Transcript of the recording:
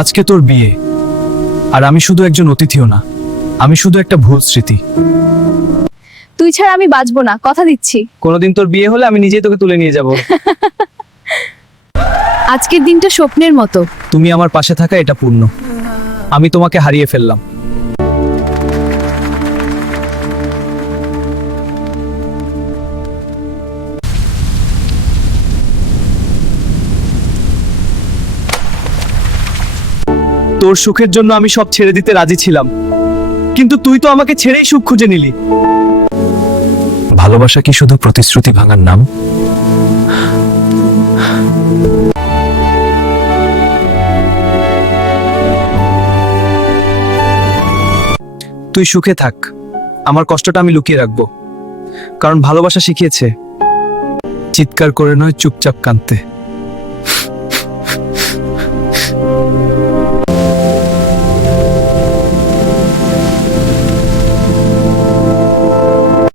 আজকে তোর বিয়ে, আর আমি শুধু একজন অতিথিও না, আমি শুধু একটা ভুল স্মৃতি। তুই ছাড়া আমি বাঁচবো না, কথা দিচ্ছি। কোনোদিন তোর বিয়ে হলে আমি নিজেই তোকে তুলে নিয়ে যাব। আজকের দিনটা স্বপ্নের মতো। তুমি আমার পাশে থাকা এটা পূর্ণ। আমি তোমাকে হারিয়ে ফেললাম। তোর সুখের জন্য আমি সব ছেড়ে দিতে রাজি ছিলাম, কিন্তু তুই তো আমাকে ছেড়েই সুখ খুঁজে নিলি। ভালোবাসা কি শুধু প্রতিশ্রুতি ভাঙার নাম? তুই সুখে থাক, আমার কষ্টটা আমি লুকিয়ে রাখবো, কারণ ভালোবাসা শিখিয়েছে চিৎকার করে নয়, চুপচাপ কাঁদতে।